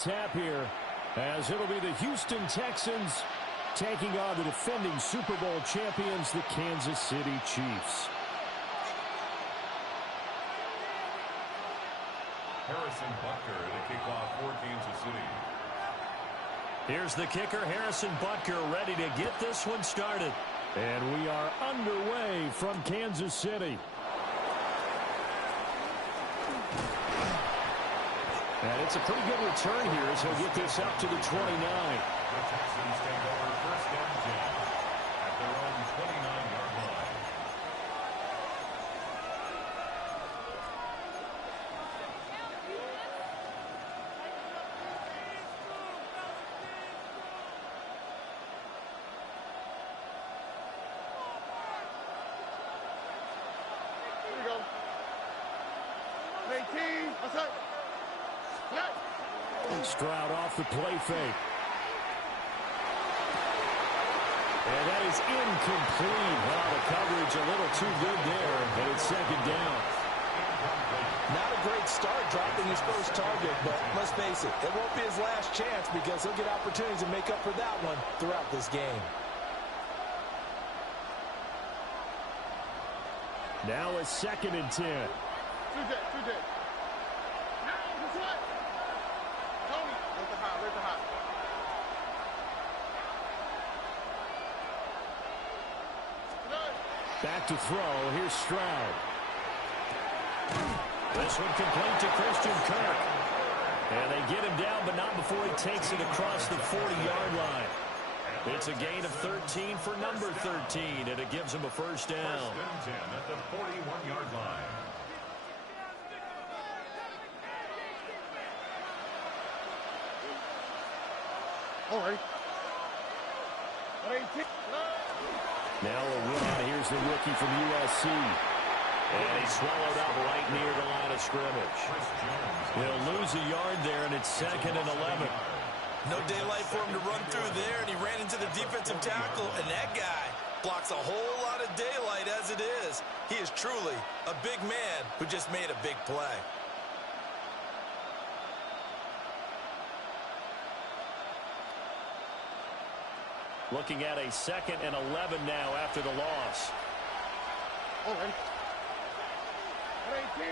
Tap here, as it'll be the Houston Texans taking on the defending Super Bowl champions, the Kansas City Chiefs. Harrison Butker to kick off for Kansas City. Here's the kicker, Harrison Butker, ready to get this one started. And we are underway from Kansas City. And it's a pretty good return here as he'll get this up to the 29. The Texans take over first down 10 at their own 29-yard line. Here we go. 18. What's up? Stroud off the play fake. And that is incomplete. Wow, the coverage a little too good there, and it's second down. Not a great start dropping his first target, but let's face it, it won't be his last chance because he'll get opportunities to make up for that one throughout this game. Now a 2nd and 10. 2J. Back to throw. Here's Stroud. This one complete to Christian Kirk. And they get him down, but not before he takes it across the 40-yard line. It's a gain of 13 for number 13, and it gives him a first down. First and 10 at the 41-yard line. All right. 18. Now a run. Here's the rookie from USC. And he's swallowed up right near the line of scrimmage. He'll lose a yard there, and it's 2nd and 11. No daylight for him to run through there, and he ran into the defensive tackle, and that guy blocks a whole lot of daylight as it is. He is truly a big man who just made a big play. Looking at a 2nd and 11 now after the loss. All right. 18.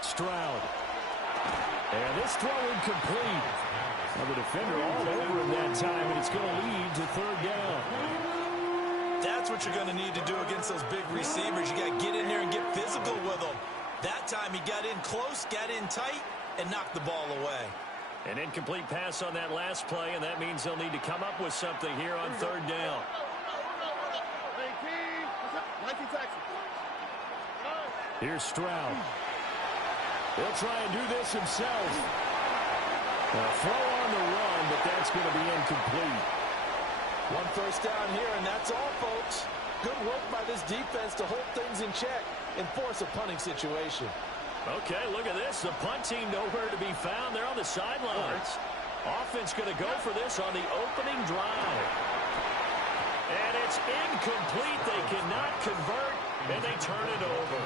Stroud. And this throw incomplete. Well, the defender all over him that time, and it's going to lead to 3rd down. That's what you're going to need to do against those big receivers. You got to get in there and get physical with them. That time he got in close, got in tight, and knocked the ball away. An incomplete pass on that last play, and that means they'll need to come up with something here on 3rd down. 19 Texans. Here's Stroud. He'll try and do this himself. A throw on the run, but that's going to be incomplete. One first down here, and that's all, folks. Good work by this defense to hold things in check and force a punting situation. Okay, look at this. The punt team nowhere to be found. They're on the sidelines. Offense going to go for this on the opening drive. And it's incomplete. They cannot convert, and they turn it over.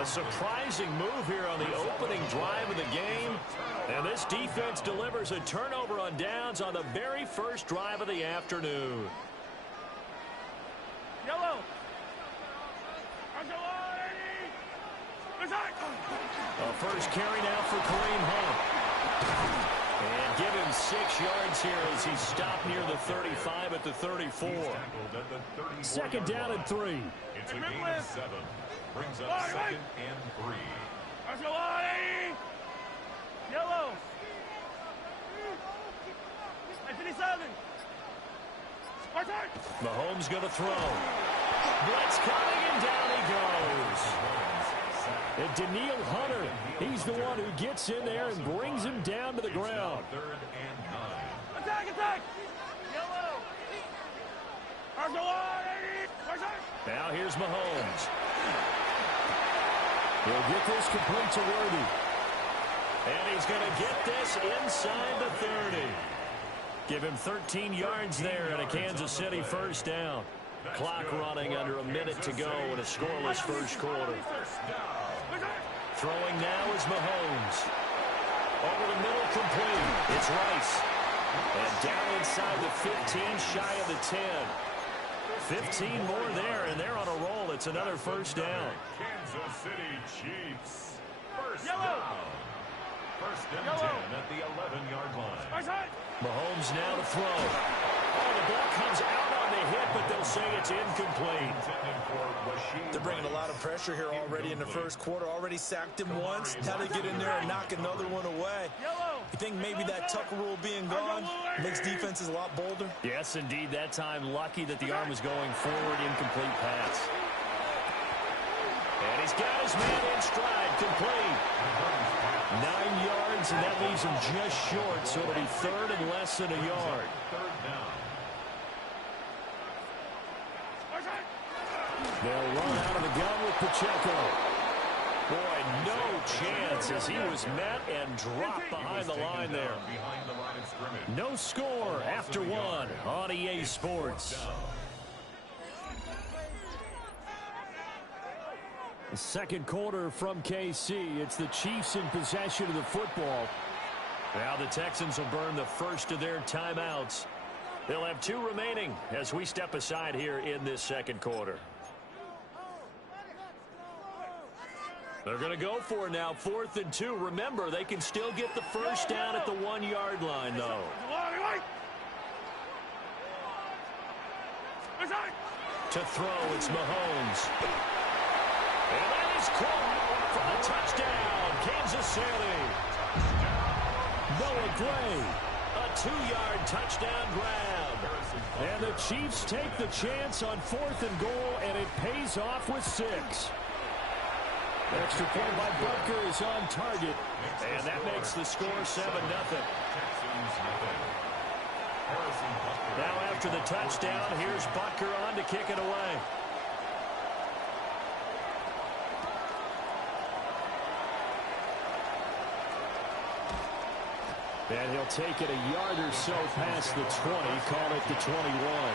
A surprising move here on the opening drive of the game. And this defense delivers a turnover on downs on the very first drive of the afternoon. Yellow. A first carry now for Kareem Hunt. And give him 6 yards here as he's stopped near the 35 at the 34. 2nd down and 3. It's a gain of 7. Brings up 2nd and 3. Yellow. 57. Mahomes going to throw. Blitz coming, and down he goes. And Daniil Hunter, he's the one who gets in there and brings him down to the ground. 3rd and 9. Attack. Yellow. Now here's Mahomes. He'll get this complete to Worthy. And he's going to get this inside the 30. Give him 13 yards there and a Kansas City first down. Clock running under a minute to go in a scoreless first quarter. Throwing now is Mahomes. Over the middle, complete. It's Rice. And down inside the 15, shy of the 10. 15 more there, and they're on a roll. It's another first down. Kansas City Chiefs. First Yellow. down. First and 10 at the 11-yard line. Mahomes now to throw. Oh, the ball comes out on the hit, but they'll say it's incomplete. They're bringing a lot of pressure here already in the first quarter. Already sacked him once. Now they get in there and knock another one away. You think maybe that Tucker rule being gone makes defenses a lot bolder? Yes, indeed. That time, lucky that the arm was going forward. Incomplete pass. And he's got his man in stride. Complete. 9 yards, and that leaves him just short, so it'll be third and less than a yard. They'll run out of the gun with Pacheco. Boy, no chance as he was met and dropped behind the line there. No score after one on EA Sports. The second quarter from KC. It's the Chiefs in possession of the football. Now the Texans will burn the first of their timeouts. They'll have 2 remaining as we step aside here in this second quarter. They're going to go for it now, 4th and 2. Remember, they can still get the first down at the 1-yard line, though. To throw, it's Mahomes. And that is caught for a touchdown, Kansas City. Noah Gray, a 2-yard touchdown grab. And the Chiefs take the chance on 4th and goal, and it pays off with 6. Extra point by Butker is on target, and that makes the score 7-0. Now after the touchdown, here's Butker on to kick it away. And he'll take it a yard or so past the 20, call it the 21.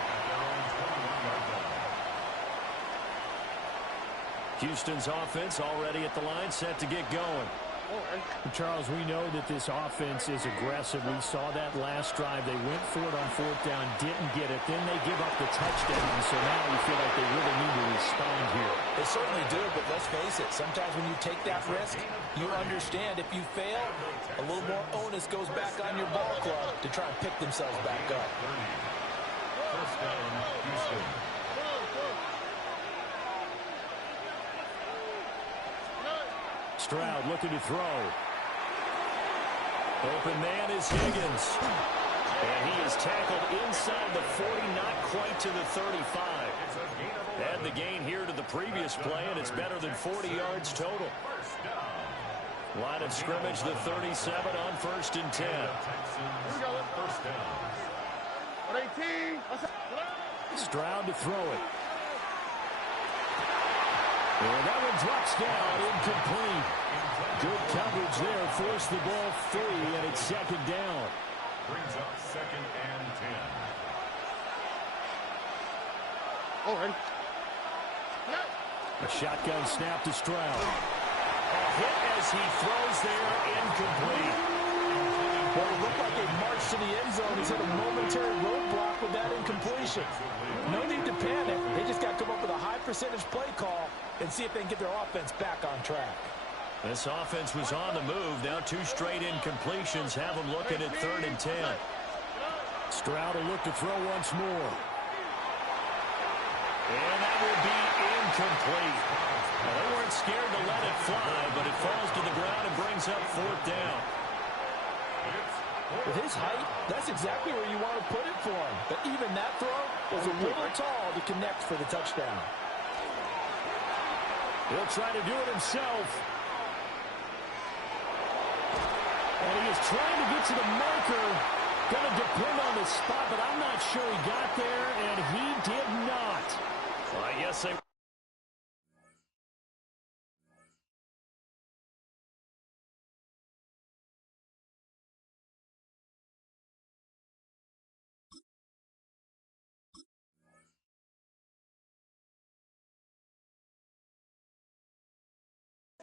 Houston's offense already at the line, set to get going. Charles, we know that this offense is aggressive. We saw that last drive. They went for it on 4th down, didn't get it. Then they give up the touchdown, so now you feel like they really need to respond here. They certainly do, but let's face it. Sometimes when you take that risk, you understand if you fail, a little more onus goes back on your ball club to try and pick themselves back up. First down, Houston. Stroud looking to throw. Open man is Higgins. And he is tackled inside the 40, not quite to the 35. Add the gain here to the previous play, and it's better than 40 yards total. Line of scrimmage, the 37 on 1st and 10. First down. 18. Stroud to throw it. And that one drops down, incomplete. Good coverage there, forced the ball free, and it's 2nd down. Brings up 2nd and 10. All right. A shotgun snap to Stroud. A hit as he throws there, incomplete. Well, it looked like they marched to the end zone. He's hit a momentary roadblock with that incompletion. No need to panic. They just got to come up with a high-percentage play call and see if they can get their offense back on track. This offense was on the move. Now 2 straight incompletions have them looking at 3rd and 10. Stroud will look to throw once more. And that will be incomplete. Well, they weren't scared to let it fly, but it falls to the ground and brings up 4th down. With his height, that's exactly where you want to put it for him. But even that throw was a little tall to connect for the touchdown. He'll try to do it himself. And he is trying to get to the marker. Going to depend on the spot, but I'm not sure he got there, and he did not. Well, I guess they...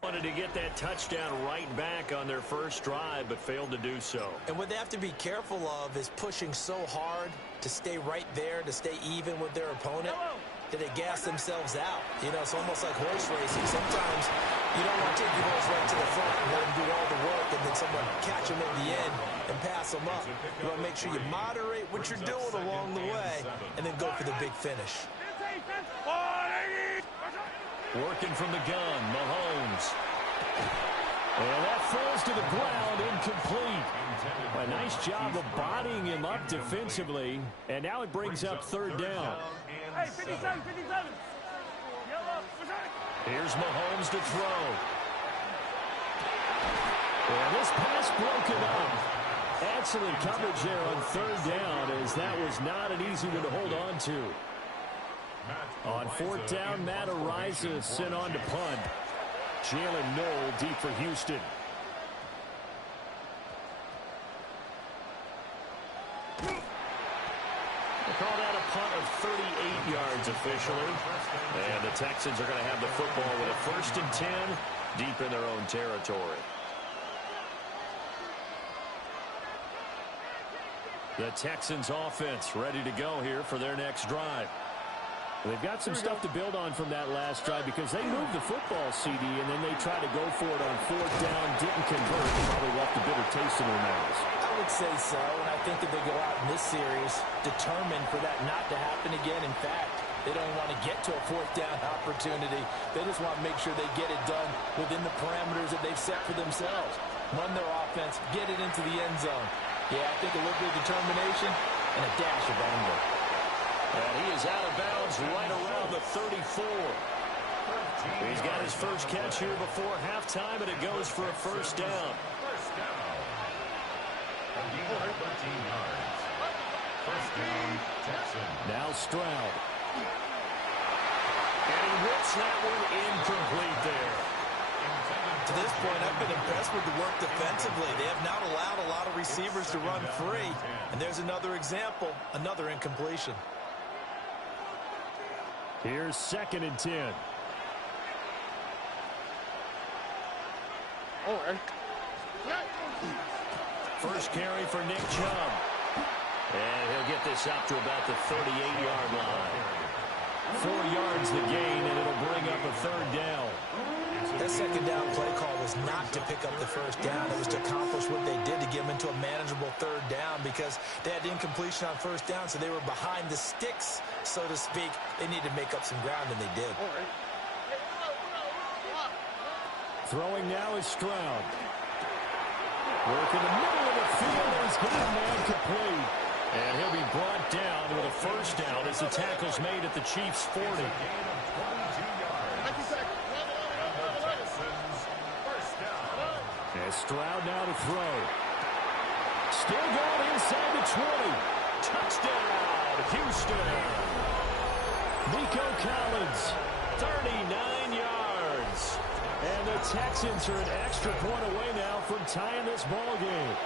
Wanted to get that touchdown right back on their first drive, but failed to do so. And what they have to be careful of is pushing so hard to stay right there, to stay even with their opponent, that they gas themselves out. You know, it's almost like horse racing. Sometimes you don't want to take your horse right to the front and let them do all the work, and then someone catch them at the end and pass them up. You want to make sure you moderate what you're doing along the way and then go for the big finish. Working from the gun, Mahomes. And that falls to the ground, incomplete. A nice job of bodying him up defensively. And now it brings up third down. Hey, 57, 57. Here's Mahomes to throw. And this pass broken up. Excellent coverage there on third down, as that was not an easy one to hold on to. On fourth down, Matt Araiza sent on to punt. Jalen Noel deep for Houston. They call that a punt of 38 yards officially. And the Texans are going to have the football with a 1st and 10 deep in their own territory. The Texans offense ready to go here for their next drive. They've got some stuff to build on from that last drive because they moved the football, CD, and then they tried to go for it on fourth down, didn't convert, and probably left a bitter taste in their mouths. I would say so, and I think that they go out in this series determined for that not to happen again. In fact, they don't want to get to a fourth down opportunity. They just want to make sure they get it done within the parameters that they've set for themselves. Run their offense, get it into the end zone. Yeah, I think a little bit of determination and a dash of anger. And he is out of bounds right around the 34. He's got his first catch here before halftime, and it goes for a first down. First down. 13 yards. First down, Texans. Now Stroud. And he whips that one incomplete there. To this point, I've been impressed with the work defensively. They have not allowed a lot of receivers to run free. And there's another example, another incompletion. Here's 2nd and 10. All right. First carry for Nick Chubb. And he'll get this up to about the 38-yard line. 4 yards the gain, and it'll bring up a third down. That second down play call was not to pick up the first down. It was to accomplish what they did to get them into a manageable third down because they had incompletion on first down, so they were behind the sticks, so to speak. They needed to make up some ground, and they did. All right. Throwing now is Stroud. Work in the middle of the field, and he's got a man complete. And he'll be brought down with a first down as the tackle's made at the Chiefs' 40. And Stroud now to throw. Still going inside the 20. Touchdown, Houston. Nico Collins, 39 yards. And the Texans are an extra point away now from tying this ball game.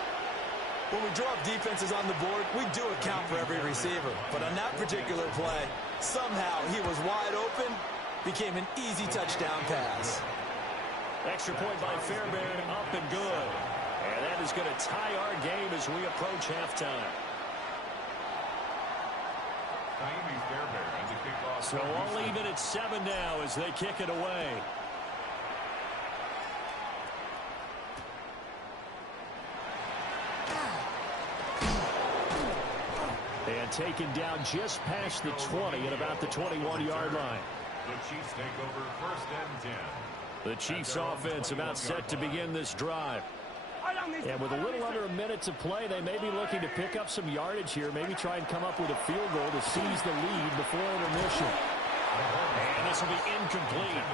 When we draw up defenses on the board, we do account for every receiver. But on that particular play, somehow he was wide open, became an easy touchdown pass. Extra point by Fairbairn, up and good. And that is going to tie our game as we approach halftime. So all even at 7 now as they kick it away. And taken down just past the 20 at about the 21-yard line. The Chiefs take over 1st and 10. The Chiefs offense about set to begin this drive. And with a little under a minute to play, they may be looking to pick up some yardage here, maybe try and come up with a field goal to seize the lead before intermission. And this will be incomplete.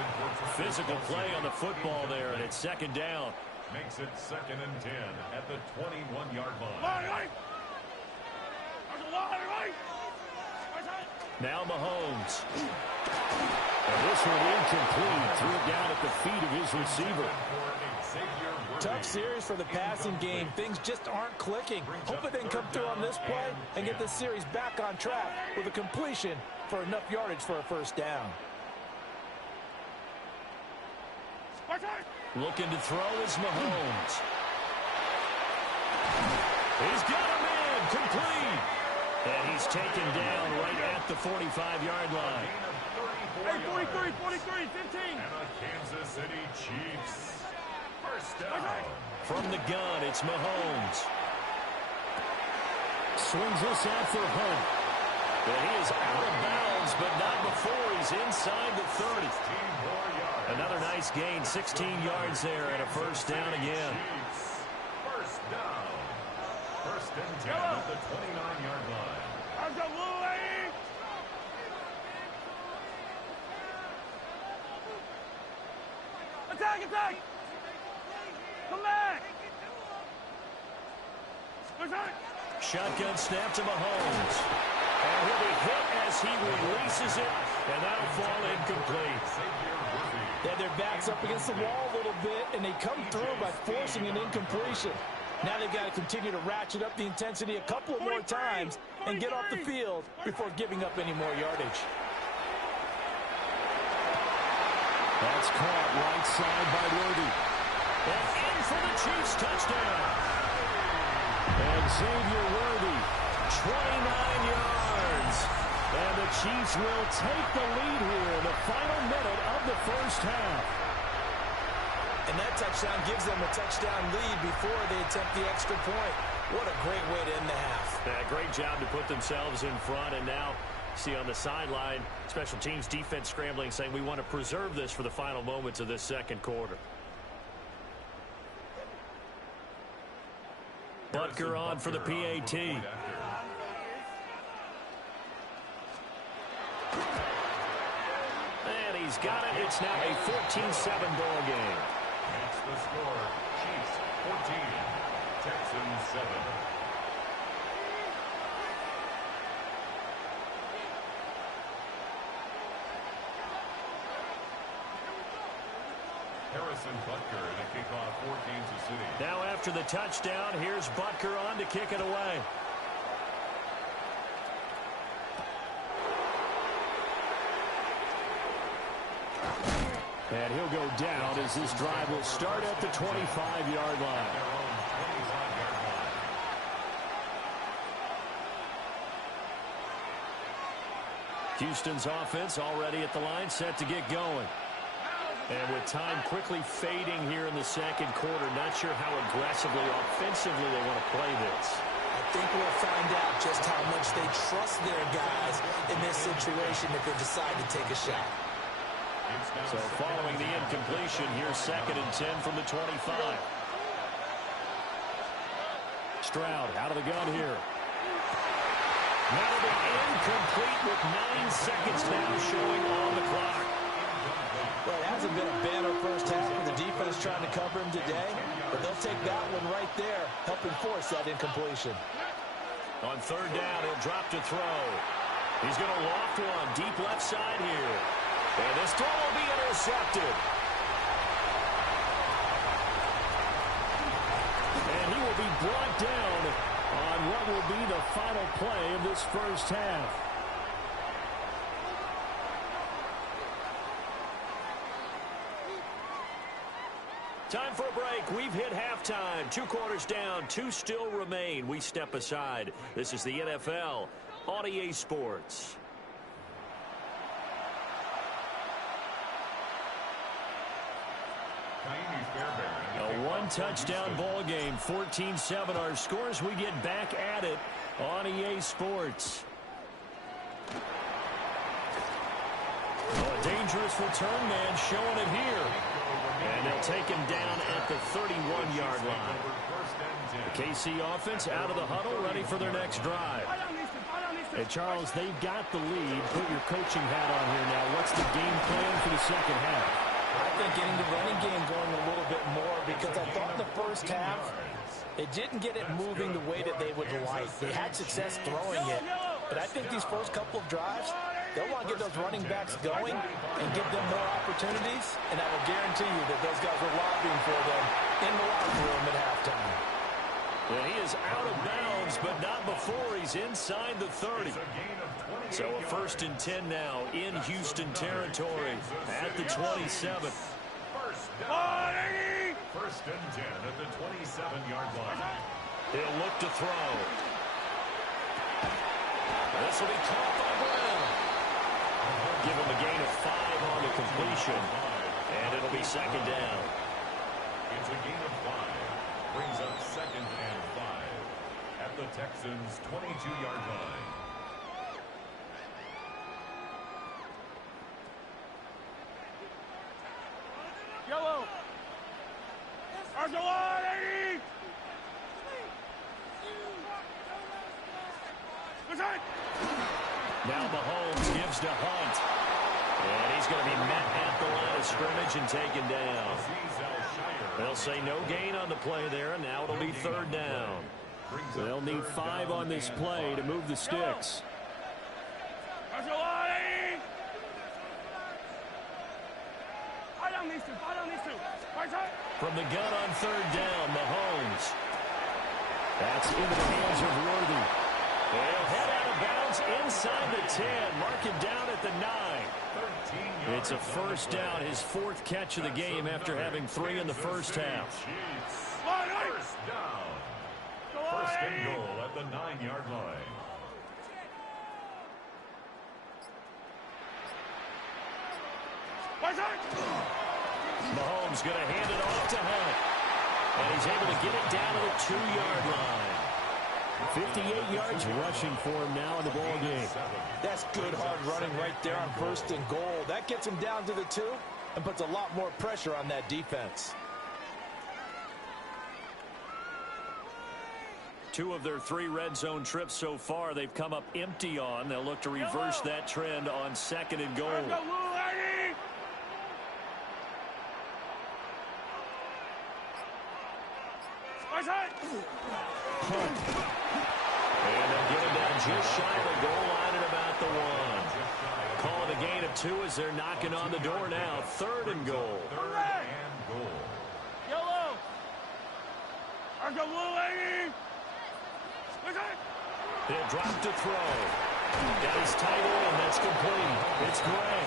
Physical play on the football there, and it's 2nd down. Makes it 2nd and 10 at the 21-yard line. Now Mahomes. And this one incomplete. Threw it down at the feet of his receiver. Tough series for the passing game. Things just aren't clicking. Hopefully they can come through on this play and get this series back on track with a completion for enough yardage for a first down. Looking to throw is Mahomes. He's got him in, complete. And he's taken down right at the 45-yard line. Hey, 43, 43, 15. And the Kansas City Chiefs. First down. From the gun, it's Mahomes. Swings this out for Hunt. And he is out of bounds, but not before he's inside the 30. Another nice gain, 16 yards there, and a first down again. First down. First and 10 at the 29-yard line. How's the Louie? Attack, attack! Come back! Shotgun snap to Mahomes. And he'll be hit as he releases it, and that'll fall incomplete. Yeah, their back's up against the wall a little bit, and they come through by forcing an incompletion. Now they've got to continue to ratchet up the intensity a couple of more times and get off the field before giving up any more yardage. That's caught right side by Worthy. And in for the Chiefs touchdown. And Xavier Worthy, 29 yards. and the Chiefs will take the lead here in the final minute of the first half. And that touchdown gives them a touchdown lead before they attempt the extra point. What a great way to end the half. Yeah, great job to put themselves in front, and now see on the sideline, special teams defense scrambling, saying we want to preserve this for the final moments of this second quarter. Butker on for the PAT. And he's got it. It's now a 14-7 ball game. That's the score. Chiefs 14, Texans 7. Harrison Butker to kick off for Kansas City. Now after the touchdown, here's Butker on to kick it away. And he'll go down as this drive will start at the 25-yard line. Houston's offense already at the line, set to get going. And with time quickly fading here in the second quarter, not sure how aggressively, offensively they want to play this. I think we'll find out just how much they trust their guys in this situation if they decide to take a shot. So following the incompletion, here's 2nd and 10 from the 25. Stroud out of the gun here. That'll be incomplete with 9 seconds now showing on the clock. Well, it hasn't been a banner first half for the defense trying to cover him today, but they'll take that one right there, helping force that incompletion. On 3rd down, he'll drop to throw. He's going to loft one deep left side here. And this throw will be intercepted. And he will be brought down on what will be the final play of this first half. Time for a break. We've hit halftime. 2 quarters down. 2 still remain. We step aside. This is the NFL on EA Sports. A 1-touchdown ball game. 14-7 our scores. We get back at it on EA Sports. Oh, a dangerous return man showing it here. And they'll take him down at the 31-yard line. The KC offense out of the huddle, ready for their next drive. And Charles, they've got the lead. Put your coaching hat on here now. What's the game plan for the second half? I think getting the running game going a little bit more, because I thought in the first half it didn't get it moving the way that they would like. They had success throwing it, but I think these first couple of drives, they'll want to get those running backs going and give them more opportunities, and I will guarantee you that those guys were lobbying for them in the locker room at halftime. Well, he is out of bounds, but not before he's inside the 30. So a 1st and 10 now in Houston territory at the 27. Oh, First and 10 at the 27-yard line. He'll look to throw. This will be caught by Brown. Give him a gain of 5 on the completion. And it'll be second down. It's a gain of 5. Brings up second and 5 at the Texans' 22-yard line. Yellow. Argelati! Now Mahomes gives to Hunt. And he's going to be met at the line of scrimmage and taken down. They'll say no gain on the play there, and now it'll be third down. They'll need 5 on this play to move the sticks. Argelati! Fight on these two. Fight on these two. Fight on. From the gun on third down, Mahomes. That's into the hands of Worthy. They'll head out of bounds inside the 10. Mark it down at the 9. It's a first down, his 4th catch of the game after having 3 in the first half. First down. First and goal at the 9-yard line. Mahomes going to hand it off to Hunt. And he's able to get it down to the 2-yard line. 58 yards rushing for him now in the ball game. That's good hard running right there on first and goal. That gets him down to the 2 and puts a lot more pressure on that defense. 2 of their 3 red zone trips so far they've come up empty on. They'll look to reverse that trend on second and goal. And they'll get him down just shy of the goal line at about the 1. Calling a gain of 2 as they're knocking on the door now. Third and goal. Yellow. He'll drop to throw. Got his tight end. That's complete. It's Gray.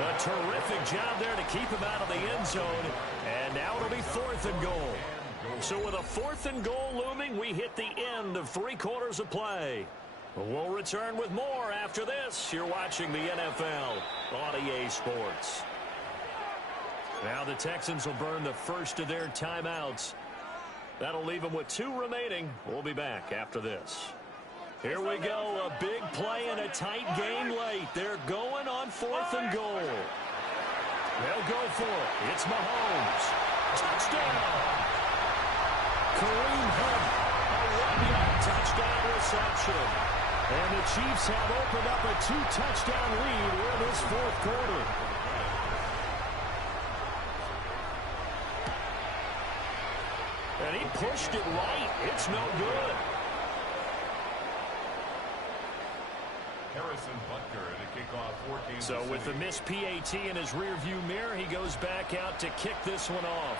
A terrific job there to keep him out of the end zone. And now it'll be 4th and goal. So with a 4th and goal looming, we hit the end of 3 quarters of play. We'll return with more after this. You're watching the NFL on EA Sports. Now the Texans will burn the first of their timeouts. That'll leave them with 2 remaining. We'll be back after this. Here we go. A big play in a tight game late. They're going on 4th and goal. They'll go for it. It's Mahomes. Touchdown. Kareem Hunt, a 1-yard touchdown reception. And the Chiefs have opened up a 2-touchdown lead in this 4th quarter. And he pushed it right. It's no good. Harrison Butker to kick off for Kansas So with the City. missed PAT in his rearview mirror, he goes back out to kick this one off.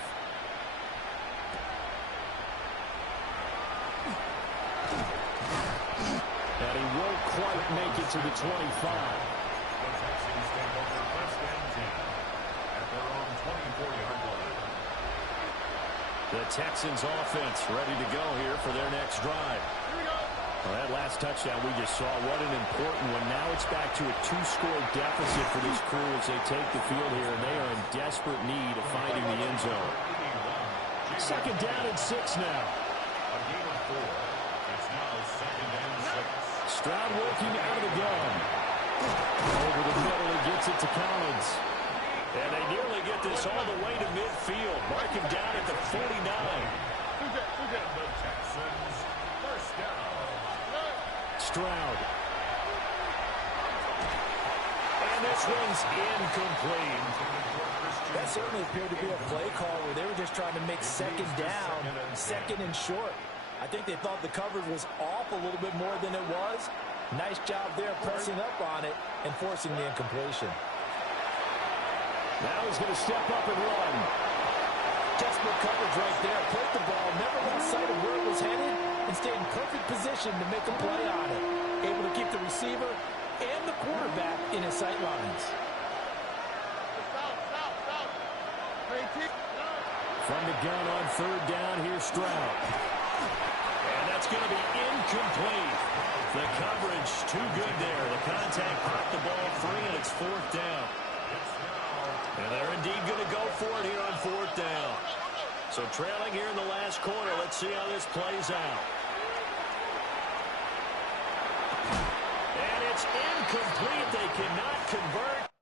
And he won't quite make it to the 25. The Texans take over first and 10 at their own 24-yard line. The Texans offense ready to go here for their next drive. Well, that last touchdown we just saw, what an important one. Now it's back to a 2-score deficit for this crew as they take the field here, and they are in desperate need of finding the end zone. Second down and 6 now. A gain of 4. It's now second and 6. Stroud working out of the gun. Over the middle, he gets it to Collins. And they nearly get this all the way to midfield. Mark him down at the 49. The Texans first down. Stroud. And this one's incomplete. That certainly appeared to be a play call where they were just trying to make second down, second and short. I think they thought the coverage was off a little bit more than it was. Nice job there pressing up on it and forcing the incompletion. Now he's going to step up and run. Desperate coverage right there. Played the ball, never lost sight of where it was headed, and stayed in perfect position to make a play on it. Able to keep the receiver and the quarterback in his sight lines. From the gun on third down, here's Stroud. And that's going to be incomplete. The coverage too good there. The contact popped the ball free, and it's fourth down. And they're indeed going to go for it here on fourth down. So trailing here in the last quarter. Let's see how this plays out. And it's incomplete. They cannot convert.